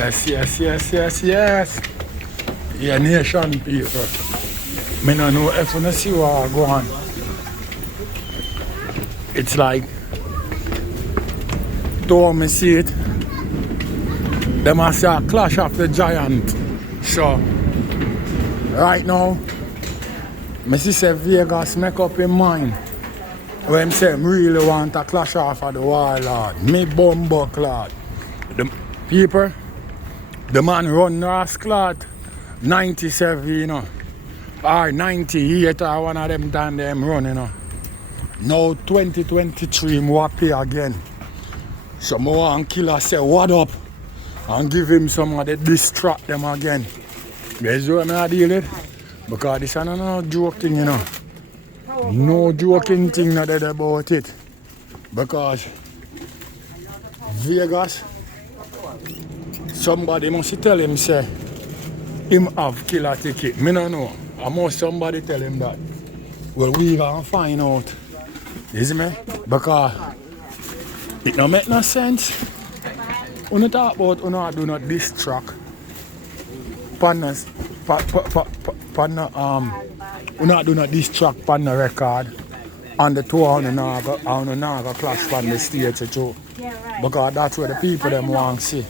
Yes. Yeah, nation people. Me no know if you see what I go on. It's like, though me see it, they must say a clash of the giant. So, right now, me see say Vegas make up in mind. When say really want a clash off of the warlord. Me bumbo clad. The people, the man run rascal 97, you know. Or 98 or one of them done them run, you know. Now 2023 more pay again. So I want killer say what up and give him some of the distract them again. That's what I deal with. Because this is no joke thing, you know. No joking thing not there about it. Because Vegas, somebody must tell him say him have killer ticket. Me no know. I must somebody tell him that. Well, we gonna find out. You see me? Because it don't make no sense. When you talk about you do not distract partners, we not do not distract partner record and the two on the naga clash on the stage too. Because that's what the people them want to see.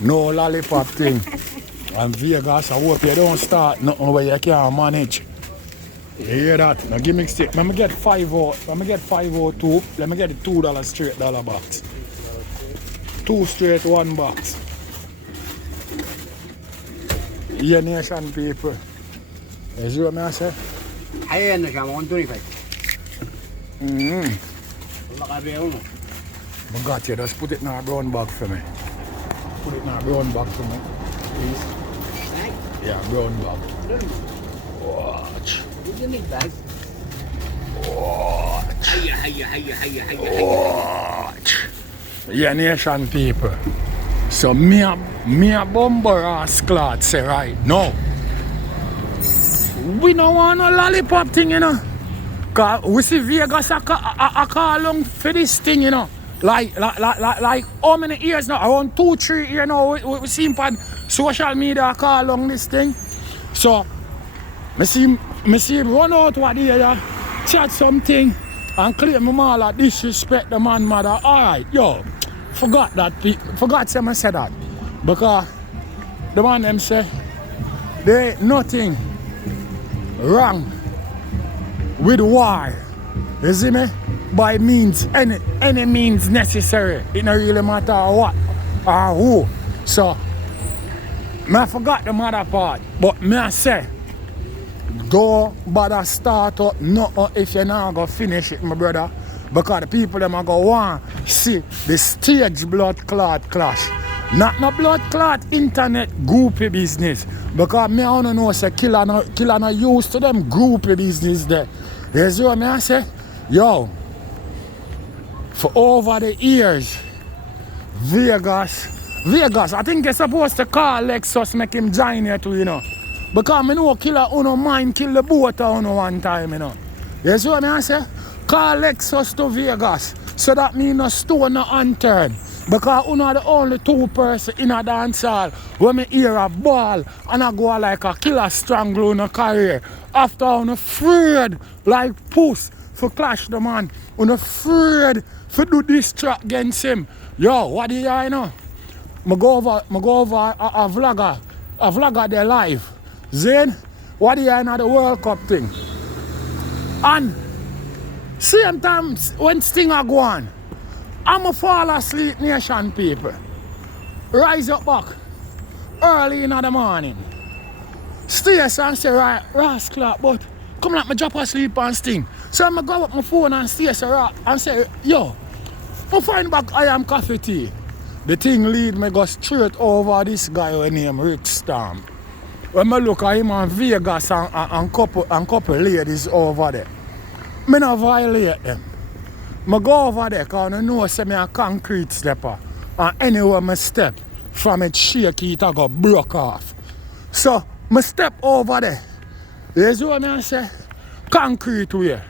No lollipop thing. And Vegas, I hope you don't start nothing where you can't manage. You hear that? Now give me stick. Let me get 502. Let me get the $2 straight dollar box. 2 straight 1 box. Yeah, nation people. You see what I say? I ain't no 125. I got you. Just put it in a brown bag for me. Put it in a brown bag for me. Please. Yeah, brown bag. Watch. Watch. Watch. Yeah, nation people. So me a bumbo rascal say right now. We don't want no lollipop thing, you know. Cause we see Vegas a call long for this thing, you know. Like how many years now? Around 2-3 years now we see him on social media call long this thing. So me see him run out what the other, chat something and claim him all like disrespect the man mother. Alright, yo, forgot say I said that. Because the man them say there ain't nothing wrong with war. You see me? By means, any means necessary. It don't really matter what or who. So I forgot the mother part. But me I say, don't bother start up nothing if you're not going to finish it, my brother. Because the people them are going to want to see the stage blood clot clash. Not no blood clot internet groupie business. Because me I don't know say killer no used to them groupie business there. You see what I say? Yo, for over the years, Vegas, I think you're supposed to call Lexus make him join here too, you know. Because I know killer uno mind kill the boat uno one time, you know. You see what I say? Call Lexus to Vegas. So that means no stone no unturned. Because uno are the only 2 person in a dance hall when me hear a ball and I go like a killer strangle in a career. After I'm afraid like puss for clash the man. I'm afraid for do this track against him. Yo, what do you know? I go over a vlogger there live. Then, what do you know the World Cup thing? And same time when Stinger go on, I'ma fall asleep, nation people. Rise up back early in the morning. Stay and say, right, rascal, but come like me drop asleep and sting. So I go up my phone and stay and say, yo, I find back I am coffee tea. The thing lead me go straight over this guy named Rick Storm. When I look at him on Vegas and couple ladies over there, I don't violate them. I go over there because I know I'm a concrete stepper. And anywhere I step, from it shaky, it go broke off. So, I step over there. You see what I say? Concrete way.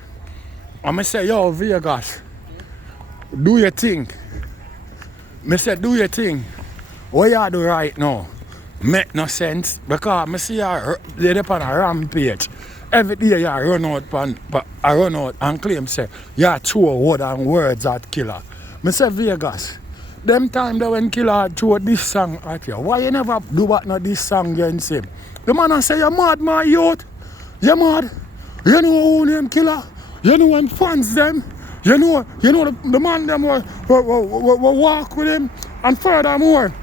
And I say, yo, Vegas, do your thing. I say, do your thing. what you do right now make no sense because I see you they're on a rampage. Every day you run out and claim say you throw word and words at Killer. I say Vegas, them time that when Killer throw this song at you, why you never do what not this song against him? The man I say you mad my youth. You mad? You know who name Killer? You know when fans them? You know the man them will walk with him and furthermore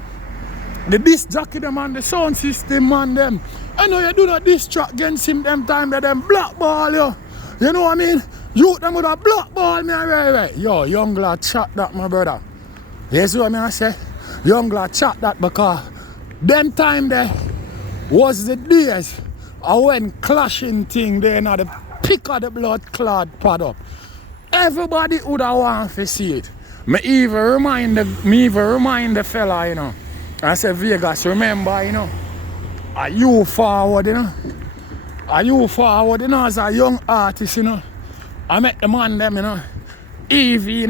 the disc jockey them and the sound system man them. I know you do not diss track against him them time that them blackball you. You know what I mean? You them would have blackball me right. Yo, young lad chat that my brother. You see what I say? Young lad chat that because them time there was the days of when clashing thing there in the pick of the blood clot pad up. Everybody would have want to see it. Me even remind the fella, you know. I said, Vegas, remember, you know, are you forward, you know? Are you forward, you know, as a young artist, you know? I met the man them, you know. Evie, you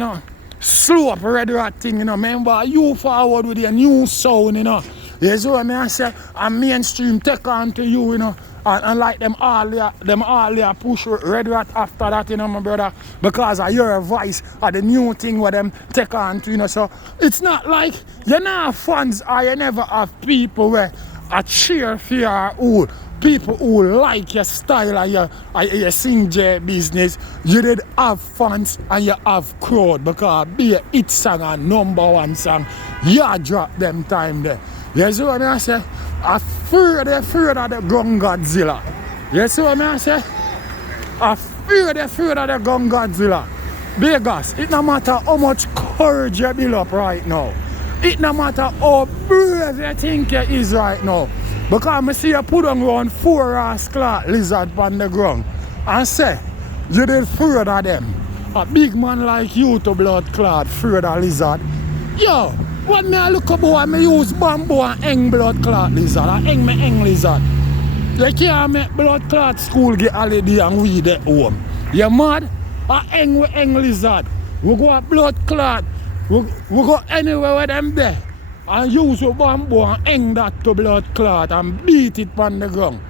know. Slow up red rat thing, you know. Remember, are you forward with your new sound, you know? You see what I say? And mainstream take on to you, you know. And like them all there push red rat after that, you know, my brother, because I hear a voice of the new thing where them take on to, you know. So it's not like you not have fans or you never have people where a cheer for your own. People who like your style and your sing J business, you did have fans and you have crowd because be a hit song and #1 song, you drop them time there. You see what I say? Afraid of the gun Godzilla. You see what I say? Afraid of the gun Godzilla. Vegas, it no matter how much courage you build up right now. It no matter how brave you think you is right now. Because I see you put on around 4 ass cloth lizard on the ground and say, you did afraid of them. A big man like you to blood clot, afraid of lizard. Yo, when me look up boy, me use bamboo and hang blood clot lizard. I hang lizard. You can't make blood clot school get holiday and we at home. You mad? I hang lizard. We go a blood clot. We go anywhere with them there. And use your bamboo and hang that to blood clot and beat it on the ground.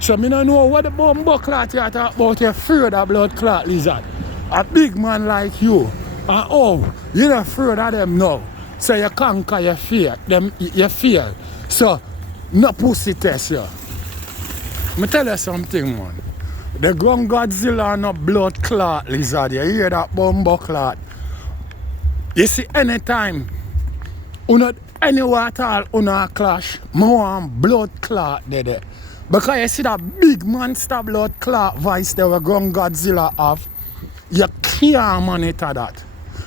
So me don't know what the bamboo clot you talk about. You're afraid of blood clot lizard. A big man like you. And oh, you're not afraid of them now. So you conquer your fear. You fear. So no pussy test you. Me tell you something, man. The ground Godzilla and no blood clot lizard. You hear that bamboo clot? You see anytime anywhere at all a clash, I want blood clot there. Because you see that big monster blood clot voice there where ground Godzilla have, you can't monitor that.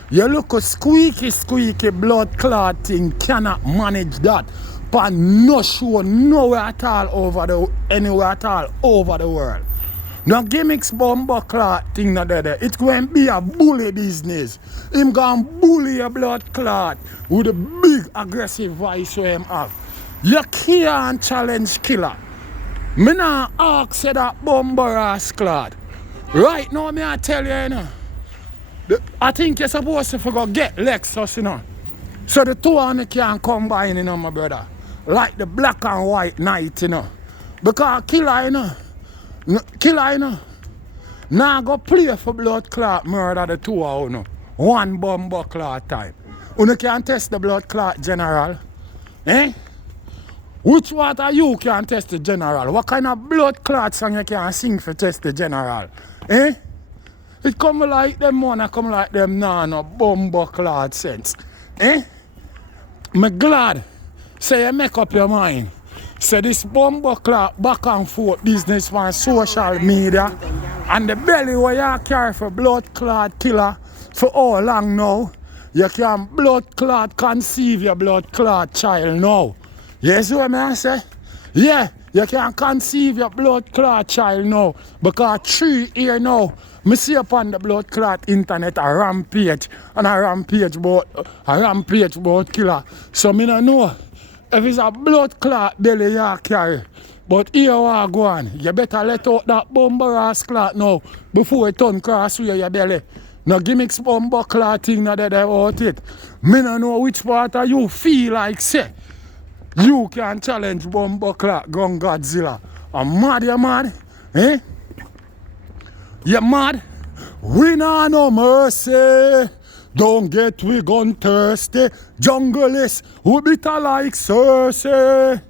You look a squeaky blood clot thing cannot manage that. But no show nowhere at all anywhere at all over the world. No gimmicks bumbo clot thing not there. It's going to be a bully business. Him going to bully a blood clot with a big aggressive voice where him have. You can't challenge Killer. Me not ask that bumbo ass clot. Right now, me I tell you, you know. I think you're supposed to go get Lexus, you know. So the two of them can combine, you know, my brother. Like the black and white night, you know. Because Killer, you know. Now go play for blood clot murder the two of you. One bumbo clot time. You can test the blood clot general. Eh? Which water you can test the general? What kind of blood clot song you can sing for test the general? Eh? It come like them one, I come like them no bumbo clot sense. Eh? Me glad. Say you make up your mind. Say this bumbo clot back and forth business on social media and the belly where you carry for blood clot killer for how long now? You can blood clot conceive your blood clot child now. You see what I say? Yeah, you can conceive your blood clot child now because 3 years now. Me see upon the blood clot internet a rampage about killer. So me don't know. If it's a blood clot belly you carry, but here you go on, you better let out that bumbo ass clot now before it turn cross with your belly. No gimmicks bumbuckler thing not that about it. Me no know which part of you feel like say you can challenge bumbuckler gun Godzilla. I'm mad, you mad? Eh? You mad? We nah no mercy. Don't get we gun thirsty. Junglist who bitter like Cersei.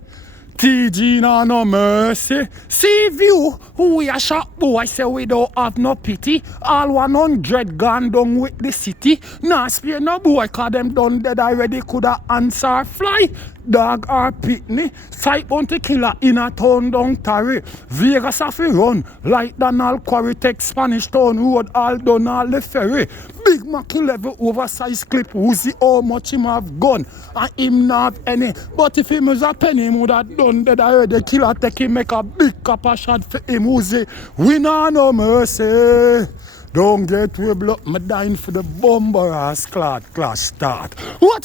TG nah no mercy. See view who we a shot boy say we don't have no pity. All 100 gone down with the city. Nah spare no boy cause them done dead already coulda answer fly. Dog or pitney. Fight bounty killer in a town down Tarry. Vegas have to run like Donald Quarry take Spanish Town Road all done all the ferry. Big Mackey level oversized clip Uzi how much him have gun and him not have any. But if him was a penny him would have done dead already. Killer take him make a big copper shot for him Uzi. We nah no mercy. Don't get we block me dying for the bomber ass class start. What?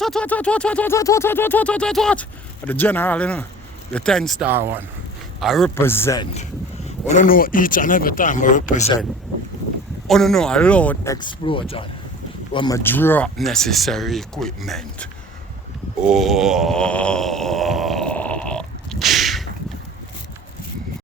The general, you know, the 10-star one. I represent. I don't know each and every time I represent. I don't know a loud explosion when I drop necessary equipment. Oh.